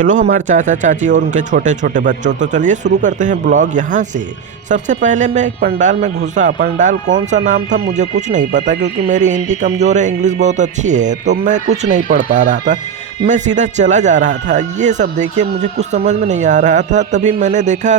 Hello हमारे चाचा चाची और उनके छोटे छोटे बच्चों। तो चलिए शुरू करते हैं ब्लॉग यहाँ से। सबसे पहले मैं एक पंडाल में घुसा। पंडाल कौन सा नाम था मुझे कुछ नहीं पता, क्योंकि मेरी हिंदी कमज़ोर है, इंग्लिश बहुत अच्छी है, तो मैं कुछ नहीं पढ़ पा रहा था। मैं सीधा चला जा रहा था। ये सब देखिए मुझे कुछ समझ में नहीं आ रहा था। तभी मैंने देखा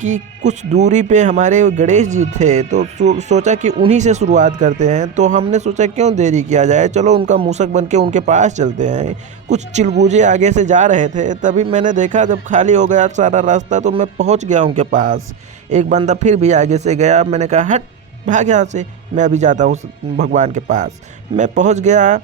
कि कुछ दूरी पे हमारे गणेश जी थे, तो सोचा कि उन्हीं से शुरुआत करते हैं। तो हमने सोचा क्यों देरी किया जाए, चलो उनका मूसक बन के उनके पास चलते हैं। कुछ चिलगूजे आगे से जा रहे थे, तभी मैंने देखा जब खाली हो गया सारा रास्ता तो मैं पहुंच गया उनके पास। एक बंदा फिर भी आगे से गया, मैंने कहा हट भाग यहाँ से, मैं अभी जाता हूँ भगवान के पास। मैं पहुंच गया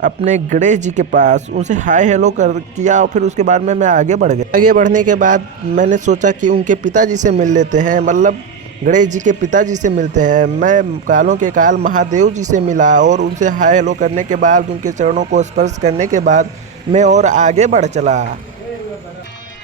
अपने गणेश जी के पास, उनसे हाय हेलो कर किया और फिर उसके बाद में मैं आगे बढ़ गया। आगे बढ़ने के बाद मैंने सोचा कि उनके पिताजी से मिल लेते हैं, मतलब गणेश जी के पिताजी से मिलते हैं। मैं कालों के काल महादेव जी से मिला और उनसे हाय हेलो करने के बाद उनके चरणों को स्पर्श करने के बाद मैं और आगे बढ़ चला।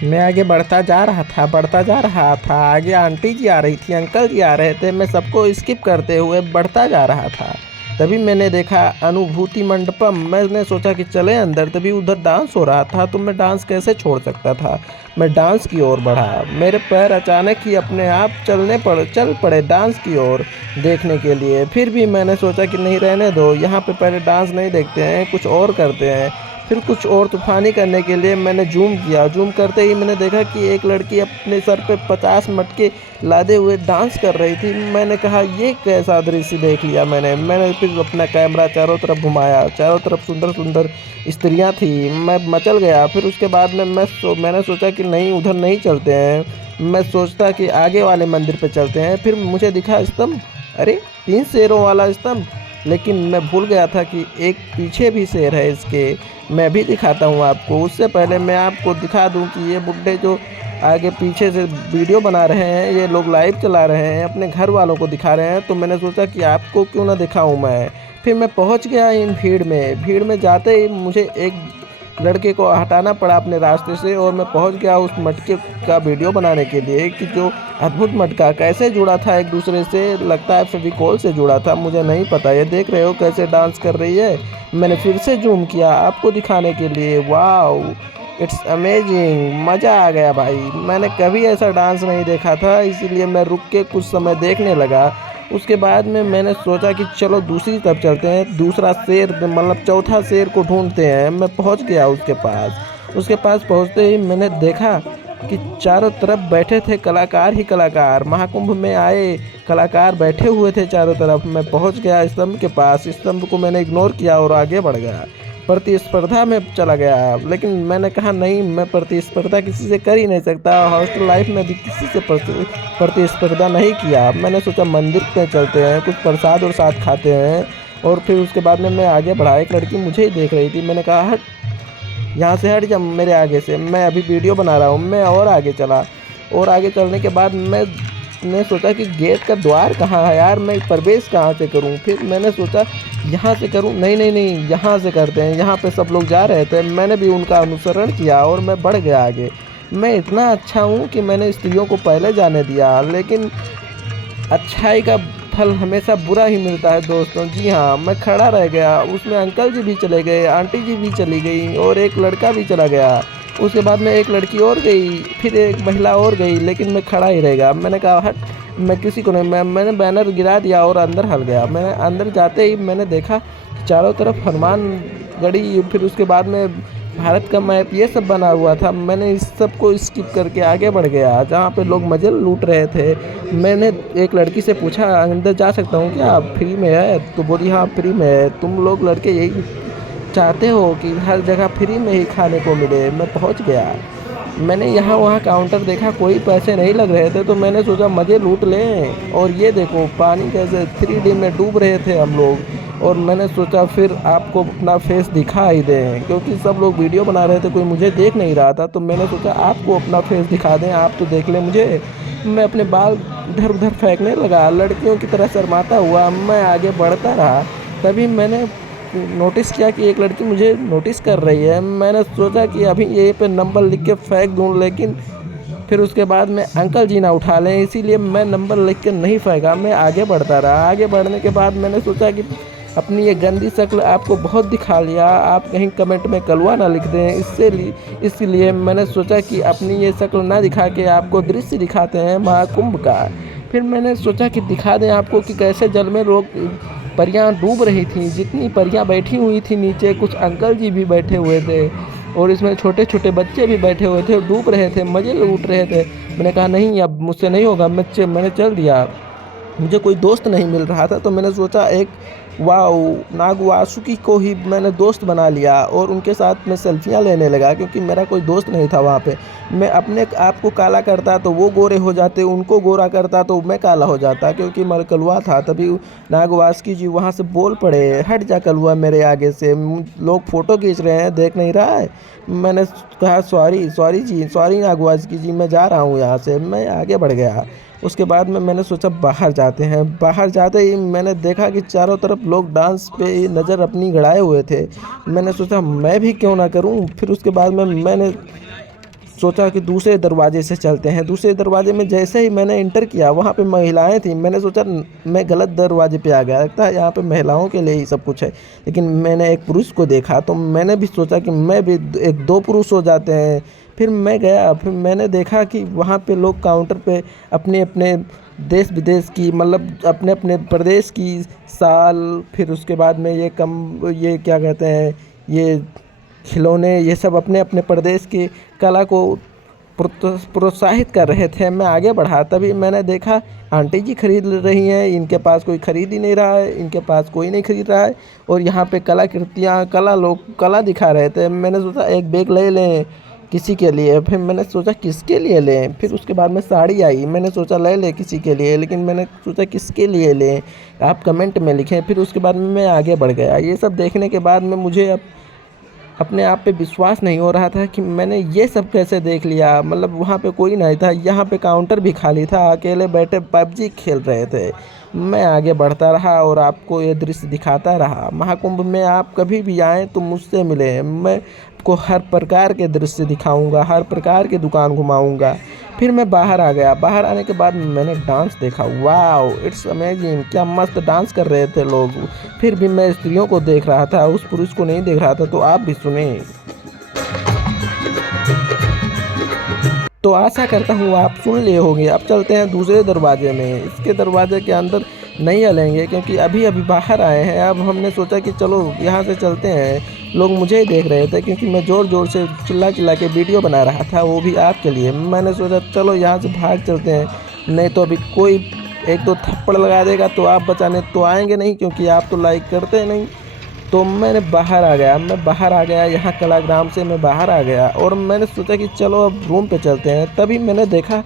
मैं आगे बढ़ता जा रहा था। आगे आंटी जी आ रही थी, अंकल जी आ रहे थे, मैं सबको स्किप करते हुए बढ़ता जा रहा था। तभी मैंने देखा अनुभूति मंडपम। मैंने सोचा कि चले अंदर, तभी उधर डांस हो रहा था, तो मैं डांस कैसे छोड़ सकता था। मैं डांस की ओर बढ़ा। मेरे पैर अचानक ही अपने आप चल पड़े डांस की ओर देखने के लिए। फिर भी मैंने सोचा कि नहीं, रहने दो, यहाँ पे पहले डांस नहीं देखते हैं, कुछ और करते हैं। फिर कुछ और तूफानी करने के लिए मैंने जूम किया। जूम करते ही मैंने देखा कि एक लड़की अपने सर पे 50 मटके लादे हुए डांस कर रही थी। मैंने कहा ये कैसा दृश्य देख लिया मैंने फिर अपना कैमरा चारों तरफ घुमाया। चारों तरफ सुंदर सुंदर स्त्रियां थी। मैं मचल गया। फिर उसके बाद में मैंने सोचा कि नहीं, उधर नहीं चलते हैं। मैं सोचता कि आगे वाले मंदिर पे चलते हैं। फिर मुझे दिखा स्तंभ, अरे 3 शेरों वाला स्तंभ। लेकिन मैं भूल गया था कि एक पीछे भी शेर है इसके, मैं भी दिखाता हूँ आपको। उससे पहले मैं आपको दिखा दूँ कि ये बुड्ढे जो आगे पीछे से वीडियो बना रहे हैं, ये लोग लाइव चला रहे हैं, अपने घर वालों को दिखा रहे हैं। तो मैंने सोचा कि आपको क्यों ना दिखाऊं मैं। फिर मैं पहुंच गया इन भीड़ में जाते ही मुझे एक लड़के को हटाना पड़ा अपने रास्ते से, और मैं पहुंच गया उस मटके का वीडियो बनाने के लिए कि जो अद्भुत मटका कैसे जुड़ा था एक दूसरे से। लगता है फेविकोल से जुड़ा था, मुझे नहीं पता। ये देख रहे हो कैसे डांस कर रही है। मैंने फिर से जूम किया आपको दिखाने के लिए। वाओ, इट्स अमेजिंग, मज़ा आ गया भाई। मैंने कभी ऐसा डांस नहीं देखा था, इसीलिए मैं रुक के कुछ समय देखने लगा। उसके बाद में मैंने सोचा कि चलो दूसरी तरफ चलते हैं, दूसरा शेर मतलब चौथा शेर को ढूंढते हैं। मैं पहुंच गया उसके पास पहुंचते ही मैंने देखा कि चारों तरफ बैठे थे कलाकार ही कलाकार। महाकुंभ में आए कलाकार बैठे हुए थे चारों तरफ। मैं पहुंच गया स्तंभ के पास। स्तंभ को मैंने इग्नोर किया और आगे बढ़ गया, प्रतिस्पर्धा में चला गया। लेकिन मैंने कहा नहीं, मैं प्रतिस्पर्धा किसी से कर ही नहीं सकता। हॉस्टल लाइफ में भी किसी से प्रतिस्पर्धा नहीं किया। मैंने सोचा मंदिर पे चलते हैं, कुछ प्रसाद और साथ खाते हैं। और फिर उसके बाद में मैं आगे बढ़ा। एक लड़की मुझे ही देख रही थी। मैंने कहा हट यहाँ से, हट जा मेरे आगे से, मैं अभी वीडियो बना रहा हूँ। मैं और आगे चला, और आगे चलने के बाद मैंने सोचा कि गेट का द्वार कहाँ है यार, मैं प्रवेश कहाँ से करूँ। फिर मैंने सोचा यहाँ से करूँ, नहीं, यहाँ से करते हैं, यहाँ पे सब लोग जा रहे थे। मैंने भी उनका अनुसरण किया और मैं बढ़ गया आगे। मैं इतना अच्छा हूँ कि मैंने स्त्रियों को पहले जाने दिया, लेकिन अच्छाई का फल हमेशा बुरा ही मिलता है दोस्तों। जी हाँ, मैं खड़ा रह गया। उसमें अंकल जी भी चले गए, आंटी जी भी चली गई और एक लड़का भी चला गया। उसके बाद में एक लड़की और गई, फिर एक महिला और गई, लेकिन मैं खड़ा ही रह गया। मैंने कहा हट, मैं किसी को नहीं, मैंने बैनर गिरा दिया और अंदर हल गया। मैंने अंदर जाते ही मैंने देखा चारों तरफ हनुमान गढ़ी, फिर उसके बाद में भारत का मैप, ये सब बना हुआ था। मैंने इस सब को स्किप करके आगे बढ़ गया जहाँ पे लोग मजे लूट रहे थे। मैंने एक लड़की से पूछा अंदर जा सकता हूँ क्या, फ्री में है? तो बोली हाँ फ्री में है। तुम लोग लड़के यही चाहते हो कि हर जगह फ्री में ही खाने को मिले। मैं पहुँच गया। मैंने यहाँ वहाँ काउंटर देखा, कोई पैसे नहीं लग रहे थे, तो मैंने सोचा मज़े लूट लें। और ये देखो पानी कैसे 3D में डूब रहे थे हम लोग। और मैंने सोचा फिर आपको अपना फेस दिखा ही दें, क्योंकि सब लोग वीडियो बना रहे थे, कोई मुझे देख नहीं रहा था। तो मैंने सोचा आपको अपना फेस दिखा दें, आप तो देख लें मुझे। मैं अपने बाल इधर उधर फेंकने लगा, लड़कियों की तरह शर्माता हुआ मैं आगे बढ़ता रहा। तभी मैंने नोटिस किया कि एक लड़की मुझे नोटिस कर रही है। मैंने सोचा कि अभी यहीं पे नंबर लिख के फेंक दूँ, लेकिन फिर उसके बाद में अंकल जी ना उठा लें, इसीलिए मैं नंबर लिख के नहीं फेंका। मैं आगे बढ़ता रहा। आगे बढ़ने के बाद मैंने सोचा कि अपनी ये गंदी शक्ल आपको बहुत दिखा लिया, आप कहीं कमेंट में कलवा ना लिख दें, इसलिए मैंने सोचा कि अपनी ये शक्ल ना दिखा के आपको दृश्य दिखाते हैं महाकुंभ का। फिर मैंने सोचा कि दिखा दें आपको कि कैसे जल में लोग परियां डूब रही थी, जितनी परियां बैठी हुई थी नीचे, कुछ अंकल जी भी बैठे हुए थे और इसमें छोटे छोटे बच्चे भी बैठे हुए थे, डूब रहे थे, मज़े लूट रहे थे। मैंने कहा नहीं, अब मुझसे नहीं होगा, मैंने चल दिया। मुझे कोई दोस्त नहीं मिल रहा था, तो मैंने सोचा एक नाग वासुकी को ही मैंने दोस्त बना लिया और उनके साथ मैं सेल्फियां लेने लगा, क्योंकि मेरा कोई दोस्त नहीं था वहाँ पे। मैं अपने आप को काला करता तो वो गोरे हो जाते, उनको गोरा करता तो मैं काला हो जाता, क्योंकि मैं कलुआ था। तभी नाग वासुकी जी वहाँ से बोल पड़े, हट जा कलुआ मेरे आगे से, लोग फ़ोटो खींच रहे हैं, देख नहीं रहा है। मैंने कहा सॉरी जी, सॉरी नाग वासुकी जी, मैं जा रहा हूँ यहाँ से। मैं आगे बढ़ गया। उसके बाद में मैंने सोचा बाहर जाते हैं। बाहर जाते ही मैंने देखा कि चारों तरफ लोग डांस पे नज़र अपनी गड़ाए हुए थे। मैंने सोचा मैं भी क्यों ना करूं। फिर उसके बाद में मैंने सोचा कि दूसरे दरवाजे से चलते हैं। दूसरे दरवाजे में जैसे ही मैंने इंटर किया, वहाँ पे महिलाएं थीं। मैंने सोचा मैं गलत दरवाजे पे आ गया, लगता है यहाँ पे महिलाओं के लिए ही सब कुछ है। लेकिन मैंने एक पुरुष को देखा, तो मैंने भी सोचा कि मैं भी एक दो पुरुष हो जाते हैं। फिर मैं गया, फिर मैंने देखा कि वहाँ पे लोग काउंटर पे अपने अपने देश विदेश की, मतलब अपने अपने प्रदेश की साल, फिर उसके बाद में ये क्या कहते हैं, ये खिलौने, ये सब अपने अपने प्रदेश की कला को प्रोत्साहित कर रहे थे। मैं आगे बढ़ा, तभी मैंने देखा आंटी जी खरीद रही हैं, इनके पास कोई खरीद ही नहीं रहा है, इनके पास कोई नहीं खरीद रहा है। और यहाँ पे कलाकृतियाँ, लोग कला दिखा रहे थे। मैंने सोचा एक बैग ले लें किसी के लिए। फिर मैंने सोचा किसके लिए लें। फिर उसके बाद में साड़ी आई, मैंने सोचा ले ले किसी के लिए, लेकिन मैंने सोचा किसके लिए लें, आप कमेंट में लिखें। फिर उसके बाद में मैं आगे बढ़ गया। ये सब देखने के बाद में मुझे अपने आप पे विश्वास नहीं हो रहा था कि मैंने ये सब कैसे देख लिया। मतलब वहाँ पे कोई नहीं था, यहाँ पे काउंटर भी खाली था, अकेले बैठे पबजी खेल रहे थे। मैं आगे बढ़ता रहा और आपको ये दृश्य दिखाता रहा। महाकुंभ में आप कभी भी आएँ तो मुझसे मिलें, मैं आपको हर प्रकार के दृश्य दिखाऊंगा, हर प्रकार की दुकान घुमाऊंगा। फिर मैं बाहर आ गया। बाहर आने के बाद मैंने डांस देखा, वाओ इट्स अमेजिंग, क्या मस्त डांस कर रहे थे लोग। फिर भी मैं स्त्रियों को देख रहा था, उस पुरुष को नहीं देख रहा था। तो आप भी सुने। तो आशा करता हूँ आप सुन लिए होंगे। अब चलते हैं दूसरे दरवाजे में। इसके दरवाजे के अंदर नहीं चलेंगे, क्योंकि अभी अभी बाहर आए हैं। अब हमने सोचा कि चलो यहाँ से चलते हैं। लोग मुझे ही देख रहे थे, क्योंकि मैं ज़ोर ज़ोर से चिल्ला चिल्ला के वीडियो बना रहा था, वो भी आपके लिए। मैंने सोचा चलो यहाँ से भाग चलते हैं, नहीं तो अभी कोई एक दो थप्पड़ लगा देगा तो आप बचाने तो आएंगे नहीं, क्योंकि आप तो लाइक करते नहीं। तो मैंने बाहर आ गया। मैं बाहर आ गया, यहाँ कलाग्राम से मैं बाहर आ गया और मैंने सोचा कि चलो अब रूम पे चलते हैं। तभी मैंने देखा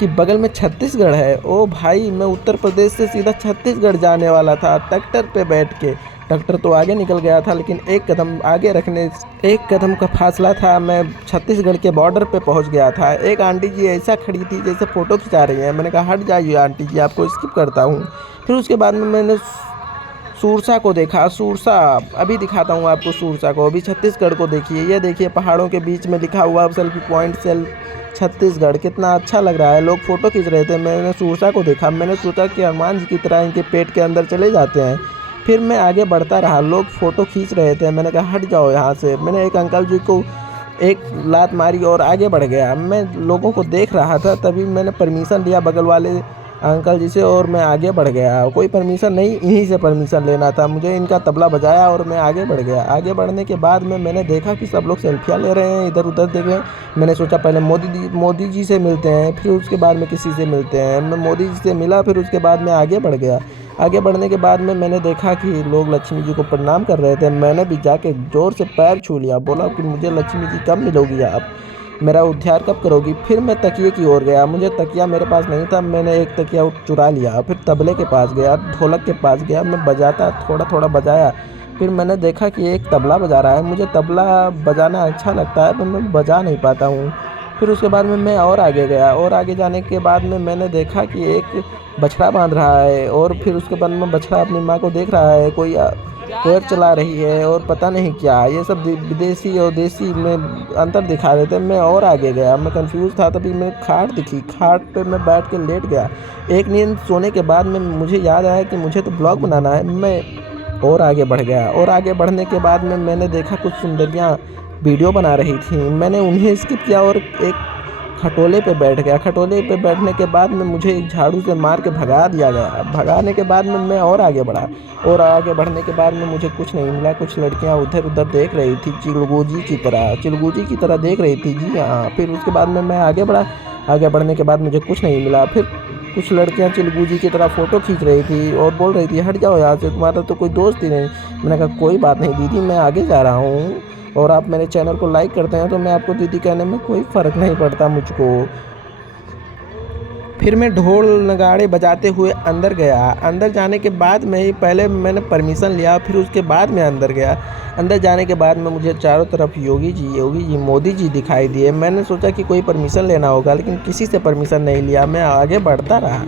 कि बगल में छत्तीसगढ़ है। ओ भाई, मैं उत्तर प्रदेश से सीधा छत्तीसगढ़ जाने वाला था ट्रैक्टर पे बैठ के। ट्रैक्टर तो आगे निकल गया था, लेकिन एक कदम का फासला था, मैं छत्तीसगढ़ के बॉर्डर पे पहुंच गया था। एक आंटी जी ऐसा खड़ी थी जैसे फ़ोटो खिंचा रही हैं। मैंने कहा हट जाइए आंटी जी, आपको स्किप करता हूँ। फिर उसके बाद में मैंने सूरसा को देखा। सूरसा अभी दिखाता हूँ आपको। सूरसा को अभी छत्तीसगढ़ को देखिए, ये देखिए पहाड़ों के बीच में लिखा हुआ सेल्फी पॉइंट छत्तीसगढ़, कितना अच्छा लग रहा है। लोग फ़ोटो खींच रहे थे। मैंने सूरसा को देखा। मैंने सोचा कि हनुमान जी की तरह इनके पेट के अंदर चले जाते हैं। फिर मैं आगे बढ़ता रहा, लोग फ़ोटो खींच रहे थे। मैंने कहा हट जाओ यहाँ से। मैंने एक अंकल जी को एक लात मारी और आगे बढ़ गया। मैं लोगों को देख रहा था, तभी मैंने परमिशन लिया बगल वाले अंकल जी से और मैं आगे बढ़ गया। कोई परमिशन नहीं, इन्हीं से परमिशन लेना था मुझे। इनका तबला बजाया और मैं आगे बढ़ गया। आगे बढ़ने के बाद में मैंने देखा कि सब लोग सेल्फियाँ ले रहे हैं, इधर उधर देख रहे हैं। मैंने सोचा पहले मोदी जी से मिलते हैं, फिर उसके बाद में किसी से मिलते हैं। मैं मोदी जी से मिला, फिर उसके बाद में आगे बढ़ गया। आगे बढ़ने के बाद में मैंने देखा कि लोग लक्ष्मी जी को प्रणाम कर रहे थे। मैंने भी जाके ज़ोर से पैर छू लिया, बोला कि मुझे लक्ष्मी जी कब मिलोगी आप, मेरा उद्धार कब करोगी। फिर मैं तकिए की ओर गया। मुझे तकिया मेरे पास नहीं था, मैंने एक तकिया चुरा लिया। फिर तबले के पास गया, ढोलक के पास गया, मैं बजाता थोड़ा थोड़ा बजाया। फिर मैंने देखा कि एक तबला बजा रहा है। मुझे तबला बजाना अच्छा लगता है, पर मैं बजा नहीं पाता हूँ। फिर उसके बाद में मैं और आगे गया, और आगे जाने के बाद में मैंने देखा कि एक बछड़ा बांध रहा है, और फिर उसके बाद में बछड़ा अपनी माँ को देख रहा है। कोई पैर चला रही है और पता नहीं क्या, ये सब विदेशी और देसी में अंतर दिखा रहे थे। मैं और आगे गया, मैं कंफ्यूज था। तभी मैं खाट दिखी, खाट पे मैं बैठ के लेट गया। एक नींद सोने के बाद में मुझे याद आया कि मुझे तो ब्लॉग बनाना है। मैं और आगे बढ़ गया और आगे बढ़ने के बाद में मैंने देखा कुछ सुंदरियाँ वीडियो बना रही थी। मैंने उन्हें स्किप किया और एक खटोले पे बैठ गया। खटोले पे बैठने के बाद में मुझे एक झाड़ू से मार के भगा दिया गया। भगाने के बाद में मैं और आगे बढ़ा और आगे बढ़ने के बाद में मुझे कुछ नहीं मिला। कुछ लड़कियां उधर उधर देख रही थी, चिलगोजी की तरह देख रही थी। जी हाँ। फिर उसके बाद में मैं आगे बढ़ा। आगे बढ़ने के बाद मुझे कुछ नहीं मिला। फिर कुछ लड़कियां चिलगूजी की तरह फ़ोटो खींच रही थी और बोल रही थी हट जाओ यहाँ से, तुम्हारा तो कोई दोस्त ही नहीं। मैंने कहा कोई बात नहीं दीदी, मैं आगे जा रहा हूँ और आप मेरे चैनल को लाइक करते हैं तो मैं आपको दीदी कहने में कोई फ़र्क नहीं पड़ता मुझको। फिर मैं ढोल नगाड़े बजाते हुए अंदर गया। अंदर जाने के बाद में ही पहले मैंने परमिशन लिया, फिर उसके बाद में अंदर गया। अंदर जाने के बाद में मुझे चारों तरफ योगी जी, मोदी जी दिखाई दिए। मैंने सोचा कि कोई परमिशन लेना होगा, लेकिन किसी से परमिशन नहीं लिया। मैं आगे बढ़ता रहा।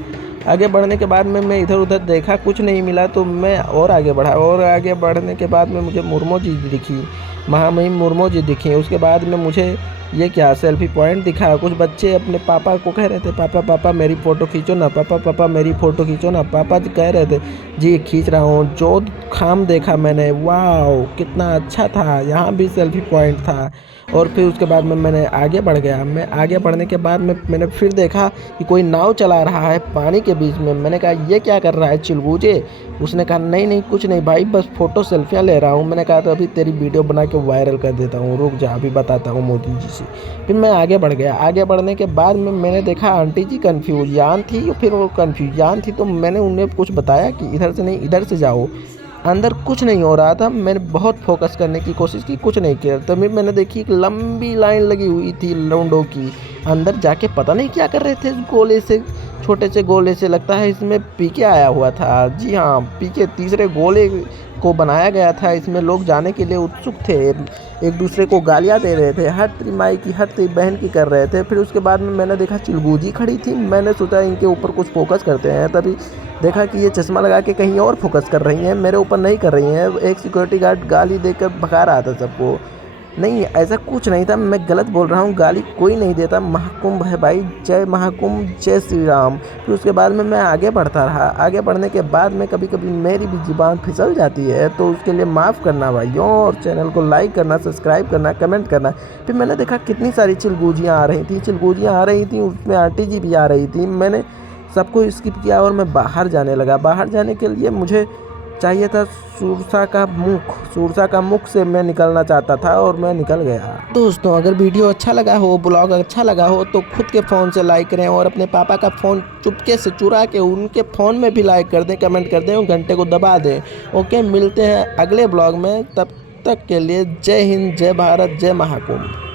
आगे बढ़ने के बाद में मैं इधर उधर देखा, कुछ नहीं मिला तो मैं और आगे बढ़ा और आगे बढ़ने के बाद में मुझे मुर्मू जी दिखी, महामहिम मुर्मू जी दिखी। उसके बाद में मुझे ये क्या सेल्फी पॉइंट दिखा। कुछ बच्चे अपने पापा को कह रहे थे पापा पापा मेरी फ़ोटो खींचो ना, पापा पापा मेरी फ़ोटो खींचो ना। पापा जी कह रहे थे जी खींच रहा हूँ। जो खाम देखा मैंने, वाह कितना अच्छा था, यहाँ भी सेल्फी पॉइंट था। और फिर उसके बाद में मैंने आगे बढ़ गया। मैं आगे बढ़ने के बाद में मैंने फिर देखा कि कोई नाव चला रहा है पानी के बीच में। मैंने कहा ये क्या कर रहा है चिलगूजे। उसने कहा नहीं नहीं कुछ नहीं भाई, बस फ़ोटो सेल्फियाँ ले रहा हूँ। मैंने कहा तो अभी तेरी वीडियो बना के वायरल कर देता हूँ, रुक जा अभी बताता हूँ मोदी जी से। फिर मैं आगे बढ़ गया। आगे बढ़ने के बाद में मैंने देखा आंटी जी कन्फ्यूजन थी। फिर वो कन्फ्यूजन थी तो मैंने उन्हें कुछ बताया कि इधर से नहीं इधर से जाओ। अंदर कुछ नहीं हो रहा था। मैंने बहुत फोकस करने की कोशिश की, कुछ नहीं किया। तभी मैंने देखी एक लंबी लाइन लगी हुई थी लौंडों की। अंदर जाके पता नहीं क्या कर रहे थे। गोले से, छोटे से गोले से, लगता है इसमें पीके आया हुआ था। जी हाँ, पीके तीसरे गोले को बनाया गया था। इसमें लोग जाने के लिए उत्सुक थे। एक दूसरे को गालियाँ दे रहे थे, हट तेरी माई की, हट तेरी बहन की कर रहे थे। फिर उसके बाद में मैंने देखा चिलगूजी खड़ी थी। मैंने सोचा इनके ऊपर कुछ फोकस करते हैं। तभी देखा कि ये चश्मा लगा के कहीं और फोकस कर रही हैं, मेरे ऊपर नहीं कर रही हैं। एक सिक्योरिटी गार्ड गाली देकर भगा रहा था सबको। नहीं ऐसा कुछ नहीं था, मैं गलत बोल रहा हूँ, गाली कोई नहीं देता। महाकुंभ है भाई, जय महाकुंभ, जय श्री राम। फिर उसके बाद में मैं आगे बढ़ता रहा। आगे बढ़ने के बाद में कभी कभी मेरी भी ज़ुबान फिसल जाती है, तो उसके लिए माफ़ करना भाइयों। और चैनल को लाइक करना, सब्सक्राइब करना, कमेंट करना। फिर मैंने देखा कितनी सारी चिलगूजियाँ आ रही थी, उसमें आंटी जी भी आ रही थी। मैंने सबको स्किप किया और मैं बाहर जाने लगा। बाहर जाने के लिए मुझे चाहिए था सुरसा का मुख से मैं निकलना चाहता था और मैं निकल गया। दोस्तों अगर वीडियो अच्छा लगा हो, ब्लॉग अच्छा लगा हो तो खुद के फ़ोन से लाइक करें और अपने पापा का फ़ोन चुपके से चुरा के उनके फ़ोन में भी लाइक कर दें, कमेंट कर दें और घंटे को दबा दें। ओके, मिलते हैं अगले ब्लॉग में। तब तक के लिए जय हिंद, जय भारत, जय महाकुंभ।